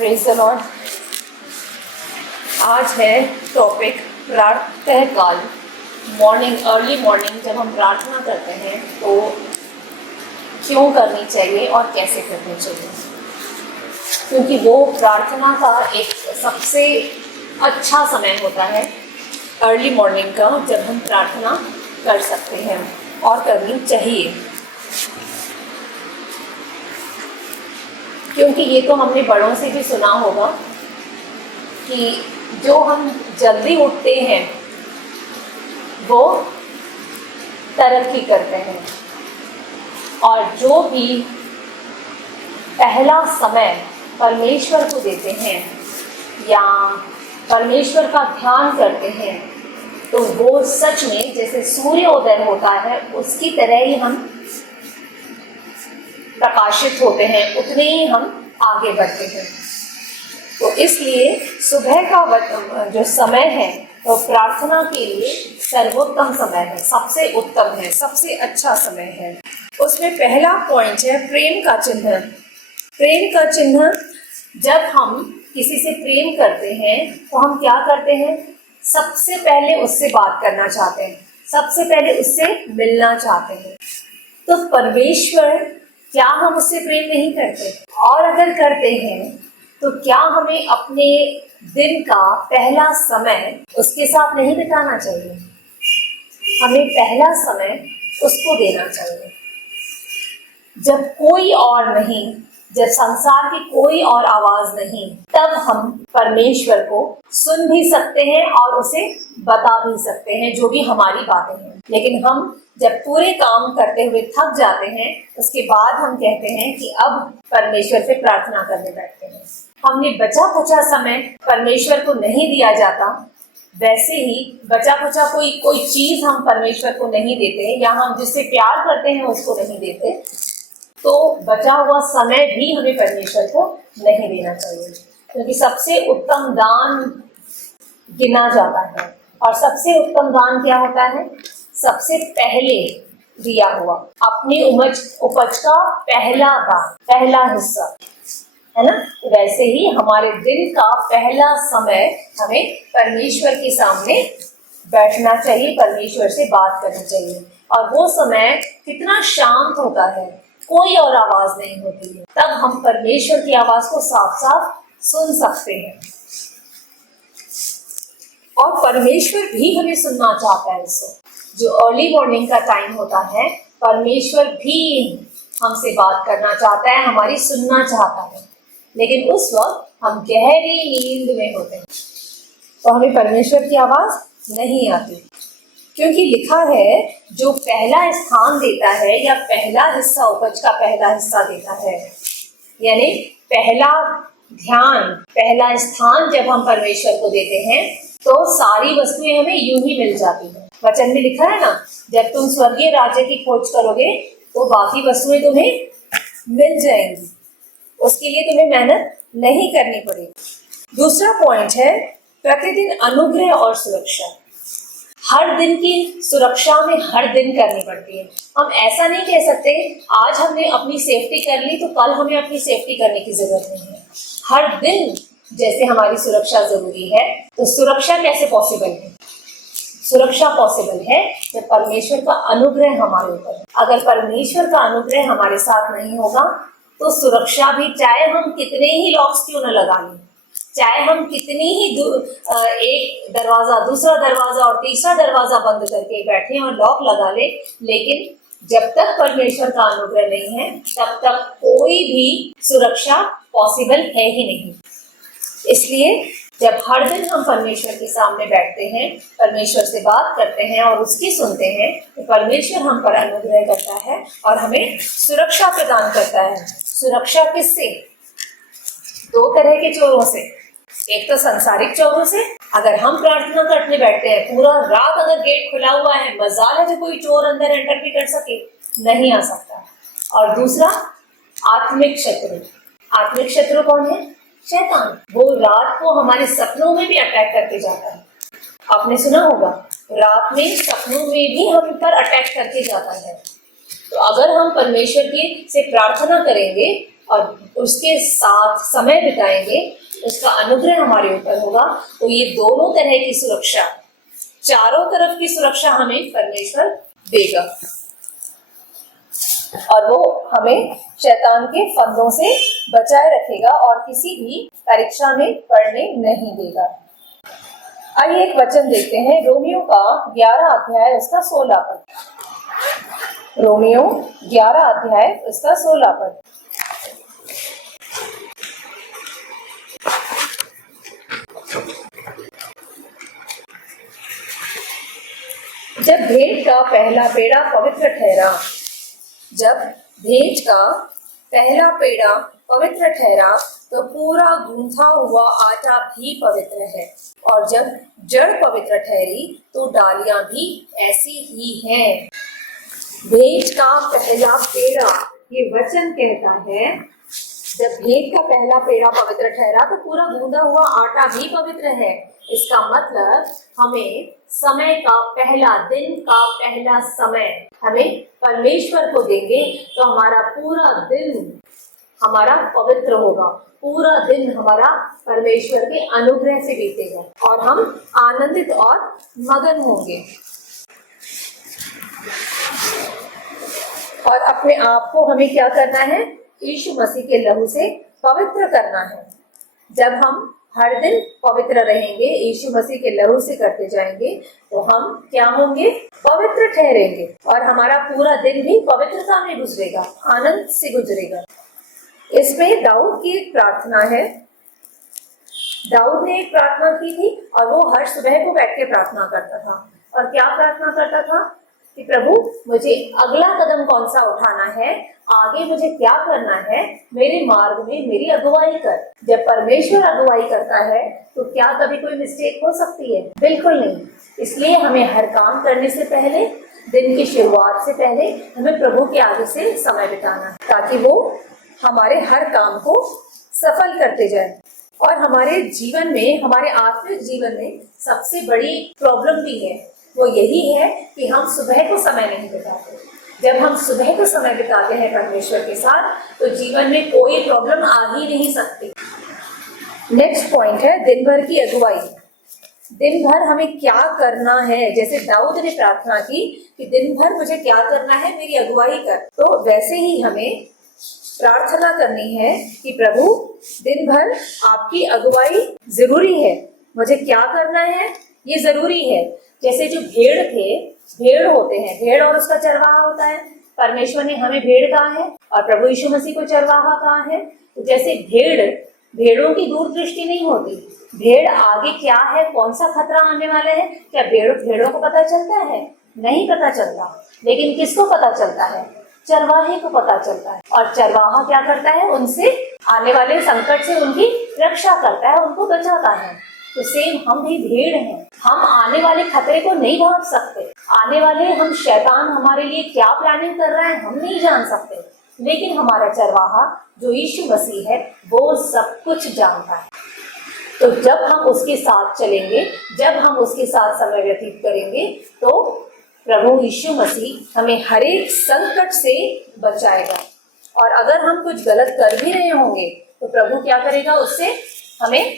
Praise the Lord. आज है topic प्रातः काल, अर्ली मॉर्निंग जब हम प्रार्थना करते हैं तो क्यों करनी चाहिए और कैसे करनी चाहिए, क्योंकि वो प्रार्थना का एक सबसे अच्छा समय होता है अर्ली मॉर्निंग का, जब हम प्रार्थना कर सकते हैं और करनी चाहिए। क्योंकि ये तो हमने बड़ों से भी सुना होगा कि जो हम जल्दी उठते हैं वो तरक्की करते हैं, और जो भी पहला समय परमेश्वर को देते हैं या परमेश्वर का ध्यान करते हैं तो वो सच में जैसे सूर्योदय होता है उसकी तरह ही हम प्रकाशित होते हैं, उतने ही हम आगे बढ़ते हैं। तो इसलिए सुबह का जो समय है वो प्रार्थना के लिए सर्वोत्तम समय है, सबसे उत्तम है, सबसे अच्छा समय है। उसमें पहला पॉइंट है प्रेम का चिन्ह। प्रेम का चिन्ह, जब हम किसी से प्रेम करते हैं तो हम क्या करते हैं? सबसे पहले उससे बात करना चाहते हैं, सबसे पहले उससे मिलना चाहते हैं। तो परमेश्वर, क्या हम उससे प्रेम नहीं करते? और अगर करते हैं तो क्या हमें अपने दिन का पहला समय उसके साथ नहीं बिताना चाहिए? हमें पहला समय उसको देना चाहिए। जब कोई और नहीं, जब संसार की कोई और आवाज नहीं, तब हम परमेश्वर को सुन भी सकते हैं और उसे बता भी सकते हैं जो भी हमारी बातें हैं। लेकिन हम जब पूरे काम करते हुए थक जाते हैं उसके बाद हम कहते हैं कि अब परमेश्वर से प्रार्थना करने बैठते हैं। हमने बचा खुचा समय परमेश्वर को नहीं दिया जाता, वैसे ही बचा खुचा कोई चीज हम परमेश्वर को नहीं देते, या हम जिससे प्यार करते हैं उसको नहीं देते, तो बचा हुआ समय भी हमें परमेश्वर को नहीं देना चाहिए। क्योंकि सबसे उत्तम दान गिना जाता है, और सबसे उत्तम दान क्या होता है? सबसे पहले दिया हुआ, अपनी उपज का पहला दान, पहला हिस्सा, है ना? वैसे ही हमारे दिन का पहला समय हमें परमेश्वर के सामने बैठना चाहिए, परमेश्वर से बात करनी चाहिए। और वो समय कितना शांत होता है, कोई और आवाज नहीं होती है, तब हम परमेश्वर की आवाज को साफ साफ सुन सकते हैं। और परमेश्वर भी हमें सुनना चाहता है। इसको जो अर्ली मॉर्निंग का टाइम होता है, परमेश्वर भी हमसे बात करना चाहता है, हमारी सुनना चाहता है, लेकिन उस वक्त हम गहरी नींद में होते हैं तो हमें परमेश्वर की आवाज नहीं आती। क्योंकि लिखा है जो पहला स्थान देता है या पहला हिस्सा, उपज का पहला हिस्सा देता है, यानी पहला ध्यान, पहला स्थान जब हम परमेश्वर को देते हैं तो सारी वस्तुएं हमें यूं ही मिल जाती हैं। वचन में लिखा है ना, जब तुम स्वर्गीय राज्य की खोज करोगे तो बाकी वस्तुएं तुम्हें मिल जाएंगी, उसके लिए तुम्हें मेहनत नहीं करनी पड़ेगी। दूसरा पॉइंट है प्रतिदिन अनुग्रह और सुरक्षा। हर दिन की सुरक्षा में हर दिन करनी पड़ती है। हम ऐसा नहीं कह सकते आज हमने अपनी सेफ्टी कर ली तो कल हमें अपनी सेफ्टी करने की जरूरत नहीं है। हर दिन जैसे हमारी सुरक्षा जरूरी है, तो सुरक्षा कैसे पॉसिबल है? सुरक्षा पॉसिबल है जब परमेश्वर का अनुग्रह हमारे ऊपर है। अगर परमेश्वर का अनुग्रह हमारे साथ नहीं होगा तो सुरक्षा भी, चाहे हम कितने ही लॉक्स क्यों न लगा लें, चाहे हम कितनी ही एक दरवाजा, दूसरा दरवाजा और तीसरा दरवाजा बंद करके बैठे और लॉक लगा ले, लेकिन जब तक परमेश्वर का अनुग्रह नहीं है तब तक कोई भी सुरक्षा पॉसिबल है ही नहीं। इसलिए जब हर दिन हम परमेश्वर के सामने बैठते हैं, परमेश्वर से बात करते हैं और उसकी सुनते हैं, तो परमेश्वर हम पर अनुग्रह करता है और हमें सुरक्षा प्रदान करता है। सुरक्षा किससे? दो तरह के चोरों से। एक तो संसारिक चोरों से, अगर हम प्रार्थना करने बैठते हैं, पूरा रात अगर गेट खुला हुआ है, मजाल है जो कोई चोर अंदर एंटर भी कर सके, नहीं आ सकता। और दूसरा आत्मिक शत्रु। आत्मिक शत्रु कौन है? शैतान। वो रात को हमारे सपनों में भी अटैक करके जाता है। आपने सुना होगा, रात में सपनों में भी हम पर अटैक करके जाता है। तो अगर हम परमेश्वर की से प्रार्थना करेंगे और उसके साथ समय बिताएंगे, उसका अनुग्रह हमारे ऊपर होगा, तो ये दोनों तरह की सुरक्षा, चारों तरफ की सुरक्षा हमें परमेश्वर देगा और वो हमें शैतान के फंदों से बचाए रखेगा और किसी भी परीक्षा में पड़ने नहीं देगा। आइए एक वचन देखते हैं, रोमियो का 11 अध्याय उसका 16 पद। रोमियो 11 अध्याय उसका 16 पद। जब भेंट का पहला पेड़ा पवित्र ठहरा, जब भेंट का पहला पेड़ा पवित्र ठहरा तो पूरा गूंथा हुआ आटा भी पवित्र है, और जब जड़ पवित्र ठहरी तो डालियां भी ऐसी ही हैं। भेंट का पहला पेड़ा, ये वचन कहता है, जब भेंट का पहला पेड़ा पवित्र ठहरा तो पूरा गूंदा हुआ आटा भी पवित्र है। इसका मतलब हमें समय का पहला, दिन का पहला समय हमें परमेश्वर को देंगे तो हमारा पूरा दिन हमारा पवित्र होगा, पूरा दिन हमारा परमेश्वर के अनुग्रह से बीतेगा और हम आनंदित और मगन होंगे और अपने आप को हमें क्या करना है, यीशु मसीह के लहू से पवित्र करना है। जब हम हर दिन पवित्र रहेंगे, यीशु मसीह के लहू से करते जाएंगे, तो हम क्या होंगे, पवित्र ठहरेंगे और हमारा पूरा दिन भी पवित्रता में गुजरेगा, आनंद से गुजरेगा। इसमें दाऊद की एक प्रार्थना है। दाऊद ने एक प्रार्थना की थी और वो हर सुबह को बैठ के प्रार्थना करता था। और क्या प्रार्थना करता था कि प्रभु मुझे अगला कदम कौन सा उठाना है, आगे मुझे क्या करना है, मेरे मार्ग में मेरी अगुवाई कर। जब परमेश्वर अगुवाई करता है तो क्या कभी कोई मिस्टेक हो सकती है? बिल्कुल नहीं। इसलिए हमें हर काम करने से पहले, दिन की शुरुआत से पहले हमें प्रभु के आगे से समय बिताना है ताकि वो हमारे हर काम को सफल करते जाए। और हमारे जीवन में, हमारे आत्मिक जीवन में सबसे बड़ी प्रॉब्लम भी है, वो यही है कि हम सुबह को समय नहीं बिताते। जब हम सुबह को समय बिताते हैं परमेश्वर के साथ तो जीवन में कोई प्रॉब्लम आ ही नहीं सकती। नेक्स्ट पॉइंट है दिन भर की अगुवाई। दिन भर हमें क्या करना है, जैसे दाऊद ने प्रार्थना की कि दिन भर मुझे क्या करना है, मेरी अगुवाई कर, तो वैसे ही हमें प्रार्थना करनी है कि प्रभु दिन भर आपकी अगुवाई जरूरी है, मुझे क्या करना है ये जरूरी है। जैसे जो भेड़ थे, भेड़ होते हैं, भेड़ और उसका चरवाहा होता है। परमेश्वर ने हमें भेड़ कहा है और प्रभु यीशु मसीह को चरवाहा कहा है। तो जैसे भेड़ों की दूरदृष्टि नहीं होती, भेड़ आगे क्या है, कौन सा खतरा आने वाला है, क्या भेड़ों को पता चलता है? नहीं पता चलता। लेकिन किसको पता चलता है? चरवाहे को पता चलता है। और चरवाहा क्या करता है, उनसे आने वाले संकट से उनकी रक्षा करता है, उनको बचाता है। तो सेम हम भी भेड़ हैं, हम आने वाले खतरे को नहीं भाग सकते। आने वाले हम शैतान हमारे लिए क्या प्लानिंग कर रहा है हम नहीं जान सकते, लेकिन हमारा चरवाहा जो यीशु मसीह है वो सब कुछ जानता है। तो जब हम उसके साथ चलेंगे, जब हम उसके साथ समय व्यतीत करेंगे तो प्रभु यीशु मसीह हमें हर एक संकट से बचाएगा। और अगर हम कुछ गलत कर भी रहे होंगे तो प्रभु क्या करेगा, उससे हमें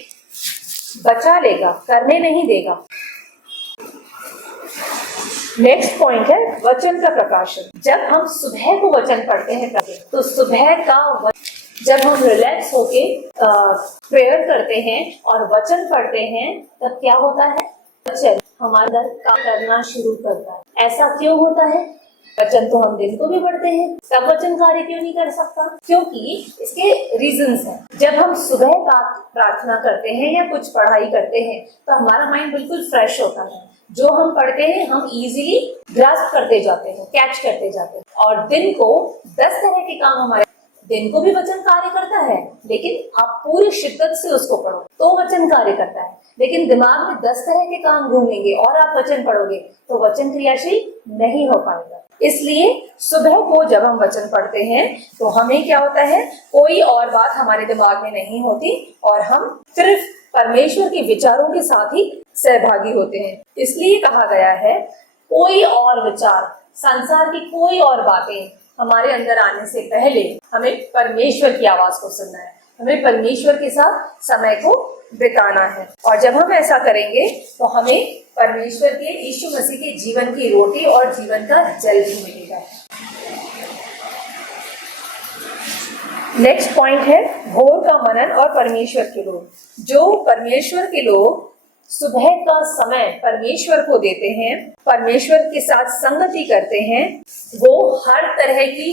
बचा लेगा, करने नहीं देगा। नेक्स्ट पॉइंट है वचन का प्रकाशन। जब हम सुबह को वचन पढ़ते हैं तो सुबह का जब हम रिलैक्स होके प्रेयर करते हैं और वचन पढ़ते हैं तब क्या होता है, वचन हमारे अंदर काम करना शुरू करता है। ऐसा क्यों होता है? वचन तो हम दिन को भी पढ़ते हैं, तब वचन कार्य क्यों नहीं कर सकता? क्योंकि इसके रीजंस हैं। जब हम सुबह का प्रार्थना करते हैं या कुछ पढ़ाई करते हैं तो हमारा माइंड बिल्कुल फ्रेश होता है। जो हम पढ़ते हैं हम इजीली ग्रास्प करते जाते हैं, कैच करते जाते हैं। और दिन को 10 तरह के काम, हमारे दिन को भी वचन कार्य करता है, लेकिन आप पूरी शिद्दत से उसको पढ़ो तो वचन कार्य करता है। लेकिन दिमाग में 10 तरह के काम घूमेंगे और आप वचन पढ़ोगे तो वचन क्रियाशील नहीं हो पाएगा। इसलिए सुबह को जब हम वचन पढ़ते हैं तो हमें क्या होता है, कोई और बात हमारे दिमाग में नहीं होती और हम सिर्फ परमेश्वर के विचारों के साथ ही सहभागी होते हैं। इसलिए कहा गया है कोई और विचार, संसार की कोई और बातें हमारे अंदर आने से पहले हमें परमेश्वर की आवाज को सुनना है, हमें परमेश्वर के साथ समय को बिताना है। और जब हम ऐसा करेंगे तो हमें परमेश्वर के यीशु मसीह के जीवन की रोटी और जीवन का जल भी मिलेगा। नेक्स्ट पॉइंट है भोर का मनन और परमेश्वर के लोग। जो परमेश्वर के लोग सुबह का समय परमेश्वर को देते हैं, परमेश्वर के साथ संगति करते हैं, वो हर तरह की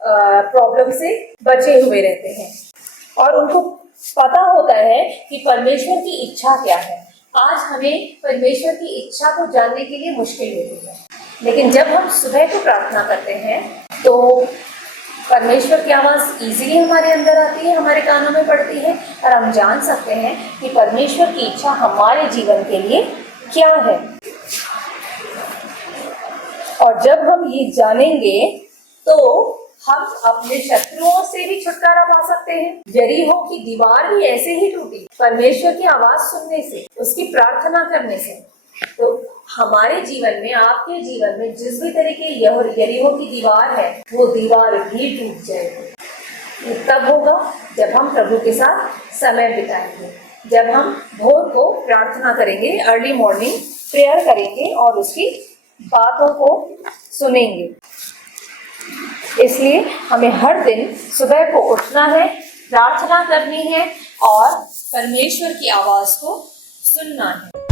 प्रॉब्लम से बचे हुए रहते हैं और उनको पता होता है कि परमेश्वर की इच्छा क्या है। आज हमें परमेश्वर की इच्छा को जानने के लिए मुश्किल होती है, लेकिन जब हम सुबह को प्रार्थना करते हैं तो परमेश्वर की आवाज इजीली हमारे अंदर आती है, हमारे कानों में पड़ती है और हम जान सकते हैं कि परमेश्वर की इच्छा हमारे जीवन के लिए क्या है। और जब हम ये जानेंगे तो हम अपने शत्रुओं से भी छुटकारा पा सकते हैं। यरीहो की दीवार भी ऐसे ही टूटी परमेश्वर की आवाज सुनने से, उसकी प्रार्थना करने से। तो हमारे जीवन में, आपके जीवन में जिस भी तरह की यरीहो की दीवार है, वो दीवार भी टूट जाएगी। तब होगा जब हम प्रभु के साथ समय बिताएंगे, जब हम भोर को प्रार्थना करेंगे, अर्ली मॉर्निंग प्रेयर करेंगे और उसकी बातों को सुनेंगे। इसलिए हमें हर दिन सुबह को उठना है, प्रार्थना करनी है और परमेश्वर की आवाज को सुनना है।